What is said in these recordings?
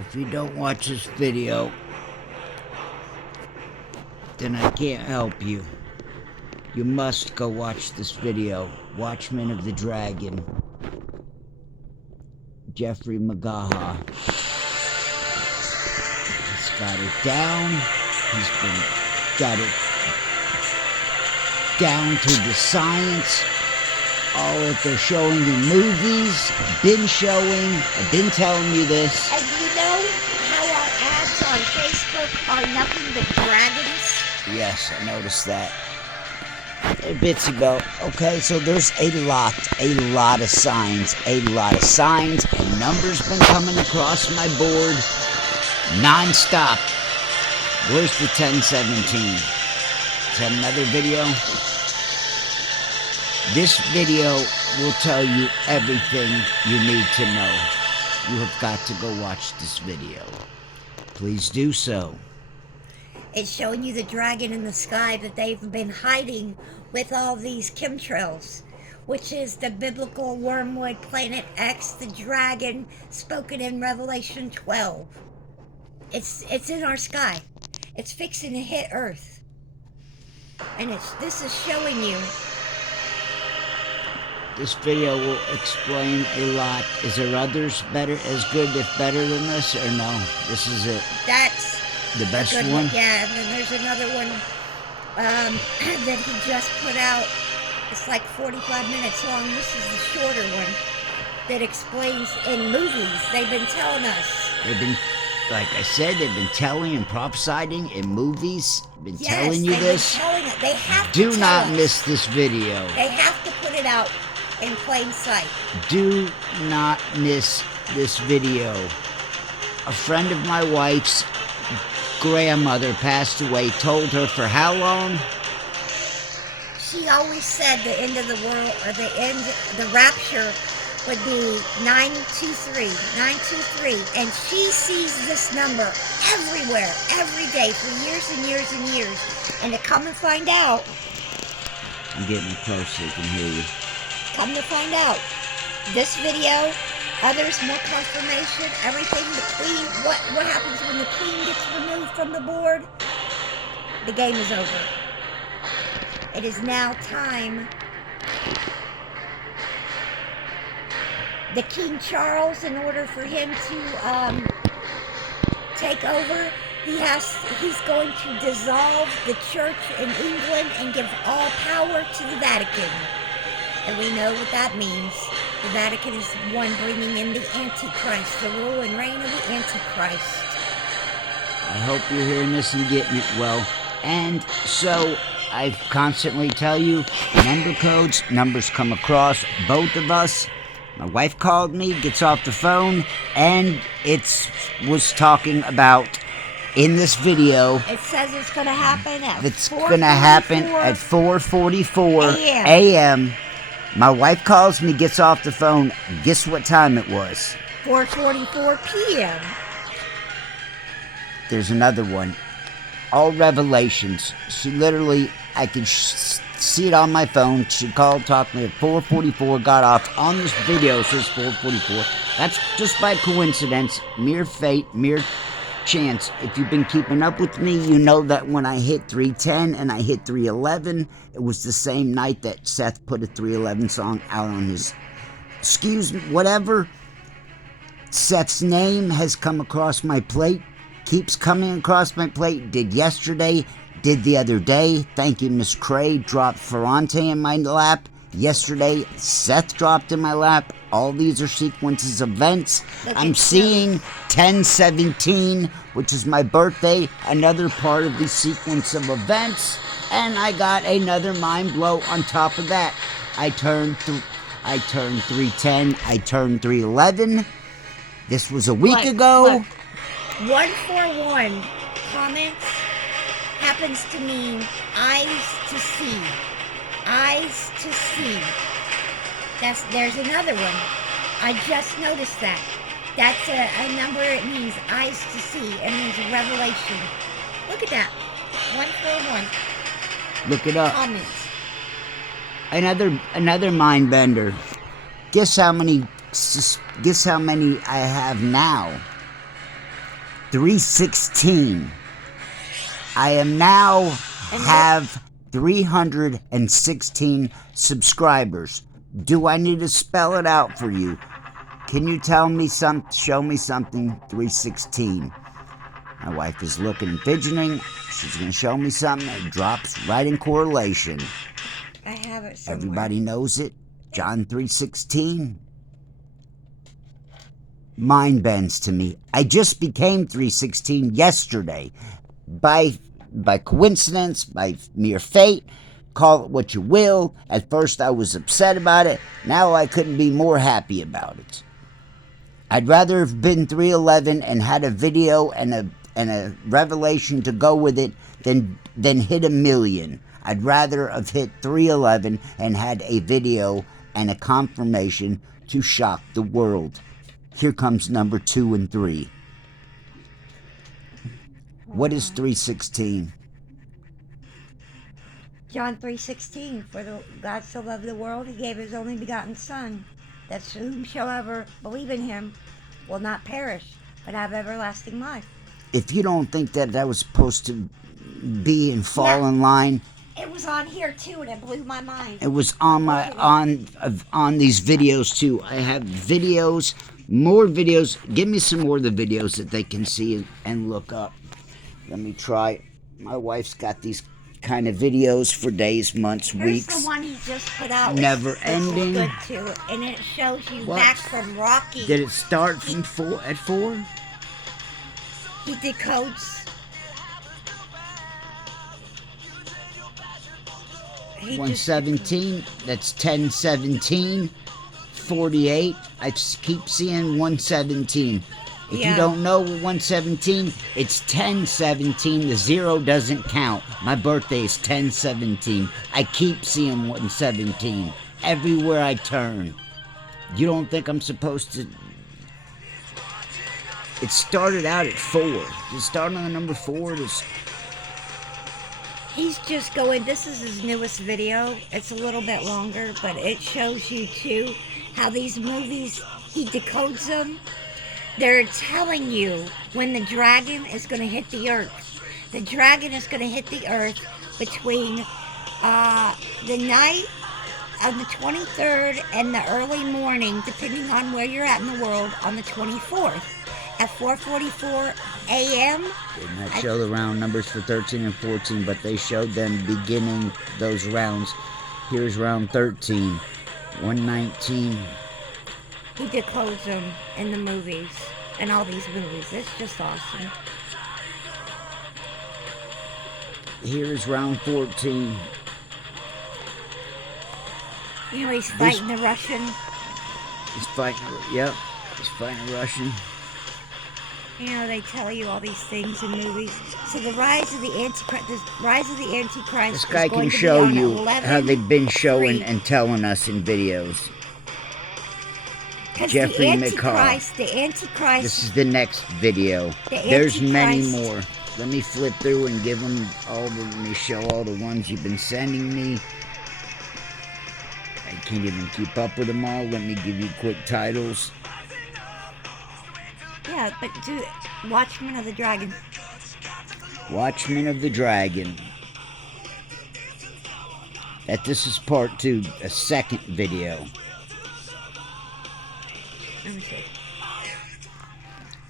If you don't watch this video, then I can't help you. You must go watch this video. Watchmen of the Dragon. Jeffrey Magaha. He's got it down. Got it down to the science. All that they're showing in movies. I've been telling you this. And you know how our ads on Facebook are nothing but dragons? Yes, I noticed that. Hey, Bitsy Belt. Okay, so there's a lot of signs, and numbers been coming across my board non-stop. Where's the 1017? Is that another video? This video will tell you everything you need to know. You have got to go watch this video. Please do so. It's showing you the dragon in the sky that they've been hiding with all these chemtrails, which is the biblical wormwood planet X, the dragon spoken in Revelation 12. It's in our sky. It's fixing to hit Earth. And this is showing you. This video will explain a lot. Is there others as good, if better than this, or no? This is it. That's the best good one? Yeah, and then there's another one that he just put out. It's like 45 minutes long. This is the shorter one that explains in movies. They've been telling us. Like I said, they've been telling and prophesying in movies. Telling you this. They have to Do not miss this video. They have to put it out in plain sight. Do not miss this video. A friend of my wife's grandmother passed away. Told her for how long? She always said the end of the world, or the rapture would be 923, and she sees this number everywhere, every day, for years and years and years. And to come and find out, I'm getting close so you can hear you. Come to find out, this video, others, more confirmation, everything, the queen, what happens when the queen gets removed from the board? The game is over. It is now time. The King Charles, in order for him to take over, he's going to dissolve the church in England and give all power to the Vatican. And we know what that means. The Vatican is the one bringing in the Antichrist, the rule and reign of the Antichrist. I hope you're hearing this and getting it well. And so, I constantly tell you, number codes, numbers come across both of us. My wife called me, gets off the phone, and was talking about in this video. It says it's going to happen at 4:44 a.m. My wife calls me, gets off the phone. Guess what time it was? 4:44 p.m. There's another one. All Revelations. She literally, I could see it on my phone. She called, talked to me at 4:44, got off. On this video, it says 4:44. That's just by coincidence, mere fate, mere chance. If you've been keeping up with me, you know that when I hit 310 and I hit 311, it was the same night that Seth put a 311 song out on his, whatever. Seth's name has come across my plate, keeps coming across my plate, did yesterday, did the other day. Thank you, Miss Cray, dropped Ferrante in my lap. Yesterday, Seth dropped in my lap. All these are sequences of events. I'm seeing 1017, which is my birthday, another part of the sequence of events. And I got another mind blow on top of that. I turned 310, I turned 311. This was a week ago. 141 comments happens to mean eyes to see. Eyes to see. There's another one. I just noticed that. That's a number. It means eyes to see. It means revelation. Look at that. 141. Look it up. Comments. Another mind bender. Guess how many I have now? 316. I am now And have 316 subscribers. Do I need to spell it out for you? Can you show me something? 316. My wife is looking and fidgeting. She's going to show me something that drops right in correlation. I have it somewhere. Everybody knows it. John 3:16. Mind bends to me. I just became 316 yesterday. By coincidence, by mere fate. Call it what you will. At first I was upset about it. Now I couldn't be more happy about it. I'd rather have been 311 and had a video and a revelation to go with it than hit 1 million. I'd rather have hit 311 and had a video and a confirmation to shock the world. Here comes number 2 and 3. What is 316? John 3:16, for God so loved the world, he gave his only begotten Son, that whomsoever believe in him will not perish, but have everlasting life. If you don't think that was supposed to be and fall in line, it was on here too, and it blew my mind. It was on my on these videos too. I have videos, more videos. Give me some more of the videos that they can see and look up. Let me try. My wife's got these kind of videos for days, months, weeks. Here's the one he just put out. Never ending. Good too, and it shows you back from Rocky. Did it start from 4 at 4? He decodes. 117. That's 1017. 48. I keep seeing 117. If you don't know 117, it's 1017. The 0 doesn't count. My birthday is 1017. I keep seeing 117 everywhere I turn. You don't think I'm supposed to? It started out at 4. It started on the number 4. He's just going, this is his newest video. It's a little bit longer, but it shows you too how these movies, he decodes them. They're telling you when the dragon is going to hit the earth. The dragon is going to hit the earth between the night of the 23rd and the early morning, depending on where you're at in the world, on the 24th at 4:44 a.m. Did not show the round numbers for 13 and 14, but they showed them beginning those rounds. Here's round 13, 119. He decodes them in the movies, in all these movies. It's just awesome. Here's round 14. You know, he's fighting the Russian. He's fighting, yep, he's fighting a Russian. You know, they tell you all these things in movies. So the rise of the Antichrist. This guy can show you how they've been showing and telling us in videos. Jeffrey McCall. The Antichrist. This is the next video. There's many more. Let me flip through and give them let me show all the ones you've been sending me. I can't even keep up with them all. Let me give you quick titles. Yeah, but do Watchmen of the Dragon. Watchmen of the Dragon. This is part 2, a second video. Let me see.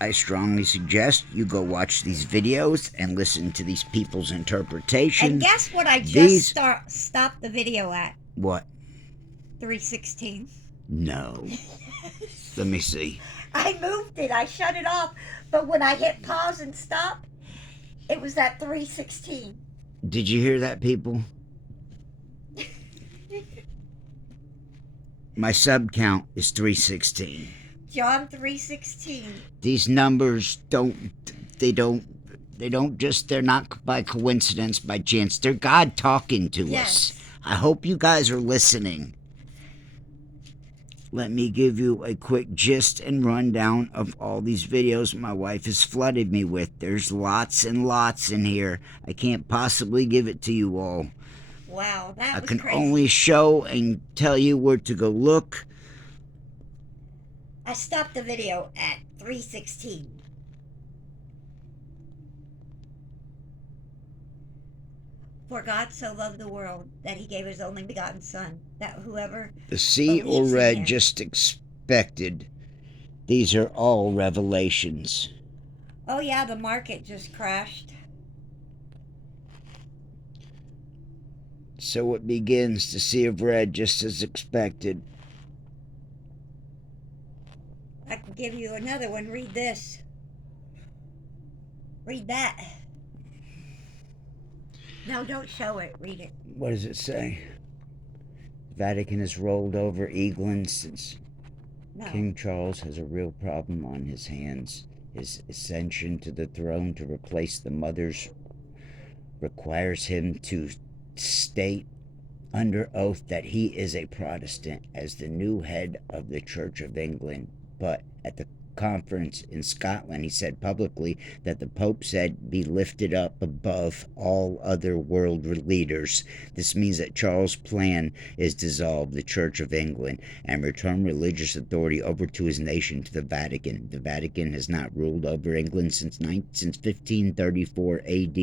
I strongly suggest you go watch these videos and listen to these people's interpretation. And guess what I just stopped the video at? What? 3:16. No. Let me see. I moved it. I shut it off. But when I hit pause and stop, it was at 3:16. Did you hear that, people? My sub count is 316. John 3:16. These numbers they're not by coincidence, by chance. They're God talking to us. I hope you guys are listening. Let me give you a quick gist and rundown of all these videos my wife has flooded me with. There's lots and lots in here. I can't possibly give it to you all. Wow, that was I can crazy. only show and tell you where to go look. I stopped the video at 3:16. For God so loved the world that he gave his only begotten Son, that whoever The C or believes in red him. just expected. These are all revelations. Oh yeah, the market just crashed. So it begins. The sea of red just as expected. I can give you another one. Read this. Read that. No, don't show it. Read it. What does it say? Vatican has rolled over England since No. King Charles has a real problem on his hands. His ascension to the throne to replace the mothers requires him to state under oath that he is a Protestant as the new head of the Church of England. But at the conference in Scotland, he said publicly that the Pope said be lifted up above all other world leaders. This means that Charles' plan is dissolve the Church of England and return religious authority over to his nation, to the Vatican. The Vatican has not ruled over England since 1534 AD.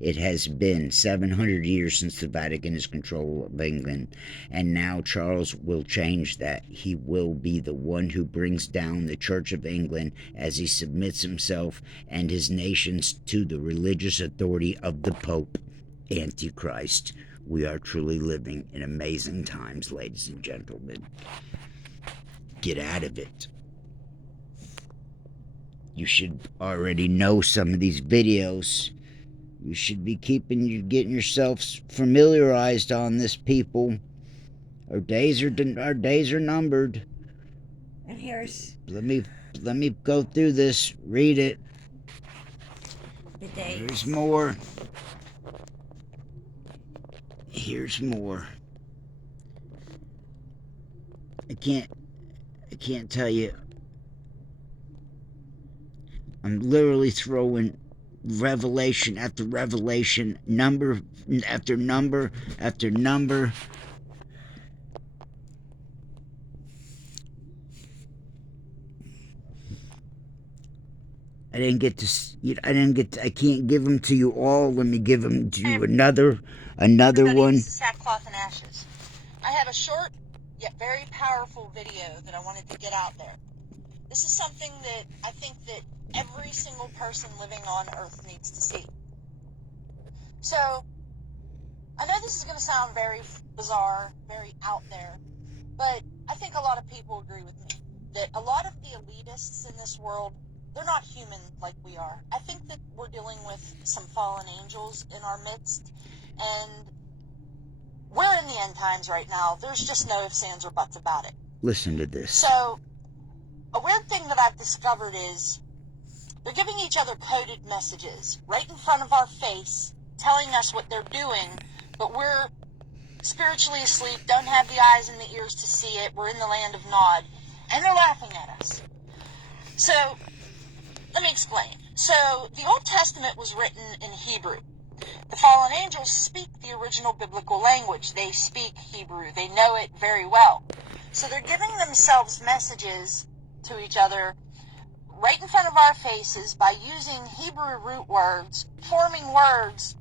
It has been 700 years since the Vatican is control of England, and now Charles will change that. He will be the one who brings down the Church of England as he submits himself and his nations to the religious authority of the Pope, Antichrist. We are truly living in amazing times, ladies and gentlemen. Get out of it. You should already know some of these videos. You should be getting yourselves familiarized on this, people. Our days are numbered. And here's Let me go through this. Read it. the date. Here's more. Here's more. I can't tell you. I'm literally throwing revelation after revelation, number after number after number. I can't give them to you all. Let me give them to you another one. This is Sackcloth and Ashes. I have a short yet very powerful video that I wanted to get out there. This is something that I think that every single person living on Earth needs to see. So, I know this is going to sound very bizarre, very out there, but I think a lot of people agree with me that a lot of the elitists in this world, they're not human like we are. I think that we're dealing with some fallen angels in our midst, and we're in the end times right now. There's just no ifs, ands, or buts about it. Listen to this. So, a weird thing that I've discovered is they're giving each other coded messages right in front of our face, telling us what they're doing, but we're spiritually asleep, don't have the eyes and the ears to see it. We're in the land of Nod, and they're laughing at us. So, let me explain. So, the Old Testament was written in Hebrew. The fallen angels speak the original biblical language. They speak Hebrew. They know it very well. So they're giving themselves messages to each other right in front of our faces by using Hebrew root words, forming words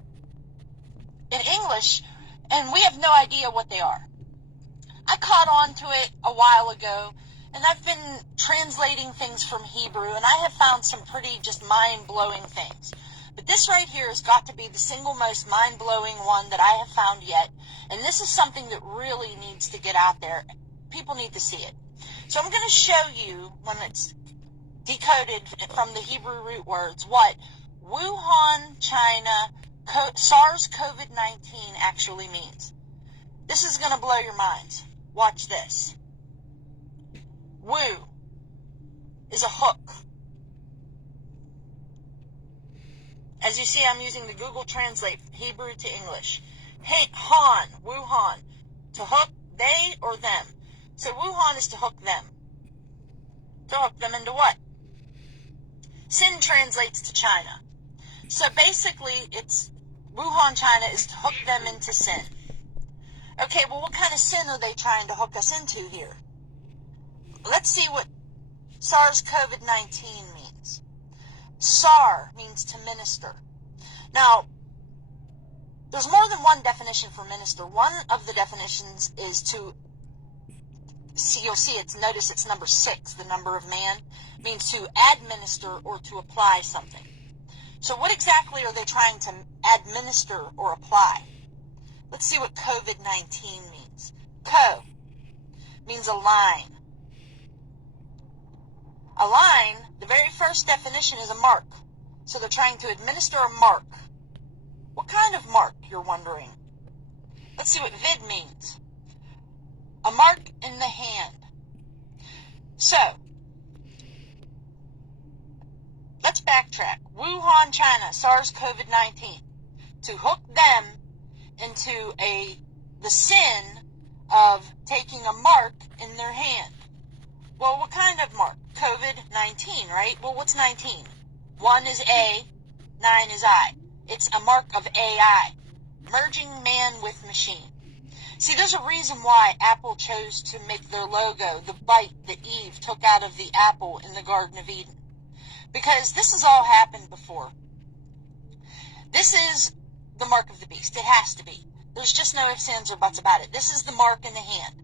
in English, and we have no idea what they are. I caught on to it a while ago, and I've been translating things from Hebrew, and I have found some pretty just mind-blowing things. But this right here has got to be the single most mind-blowing one that I have found yet, and this is something that really needs to get out there. People need to see it. So I'm going to show you, when it's decoded from the Hebrew root words, what Wuhan, China, SARS-CoV-19 actually means. This is going to blow your minds. Watch this. Wu is a hook. As you see, I'm using the Google Translate Hebrew to English. Han, Wuhan, to hook they or them. So Wuhan is to hook them. To hook them into what? Sin translates to China. So basically, it's Wuhan, China is to hook them into sin. Okay, well, what kind of sin are they trying to hook us into here? Let's see what SARS-CoV-19 means. SAR means to minister. Now, There's more than one definition for minister. One of the definitions is to see, you'll see notice it's number 6, the number of man, means to administer or to apply something. So what exactly are they trying to administer or apply? Let's see what COVID-19 means. Co means a line. A line, the very first definition is a mark. So they're trying to administer a mark. What kind of mark, you're wondering? Let's see what vid means. A mark in the hand. So, let's backtrack. Wuhan, China, SARS-CoV-19. To hook them into the sin of taking a mark in their hand. Well, what kind of mark? COVID-19, right? Well, what's 19? 1 is A, 9 is I. It's a mark of AI. Merging man with machine. See, there's a reason why Apple chose to make their logo the bite that Eve took out of the apple in the Garden of Eden. Because this has all happened before. This is the mark of the beast. It has to be. There's just no ifs, ands, or buts about it. This is the mark in the hand.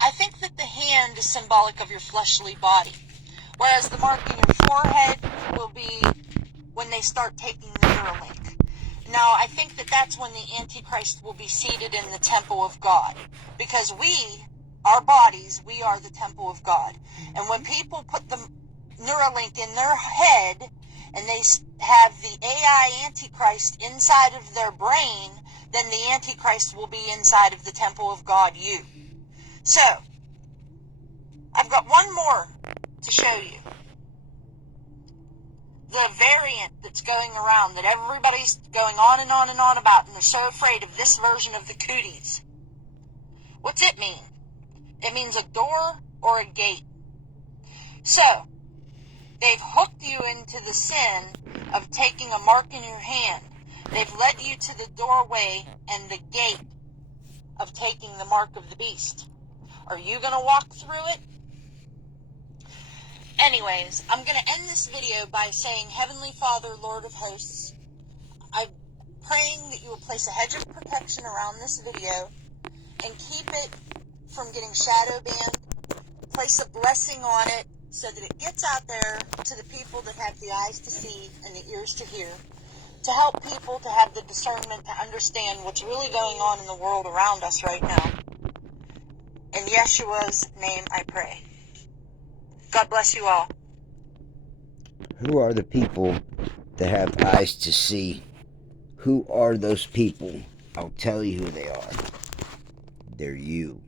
I think that the hand is symbolic of your fleshly body. Whereas the mark in your forehead will be when they start taking the Neuralink. Now, I think that that's when the Antichrist will be seated in the temple of God. Because our bodies, we are the temple of God. And when people put the Neuralink in their head, and they have the AI Antichrist inside of their brain, then the Antichrist will be inside of the temple of God, you. So, I've got one more to show you. The variant that's going around, that everybody's going on and on and on about, and they're so afraid of this version of the cooties. What's it mean? It means a door or a gate. So, they've hooked you into the sin of taking a mark in your hand. They've led you to the doorway and the gate of taking the mark of the beast. Are you going to walk through it? Anyways, I'm going to end this video by saying, Heavenly Father, Lord of hosts, I'm praying that you will place a hedge of protection around this video and keep it from getting shadow banned. Place a blessing on it so that it gets out there to the people that have the eyes to see and the ears to hear, to help people to have the discernment to understand what's really going on in the world around us right now. In Yeshua's name I pray. God bless you all. Who are the people that have eyes to see? Who are those people? I'll tell you who they are. They're you.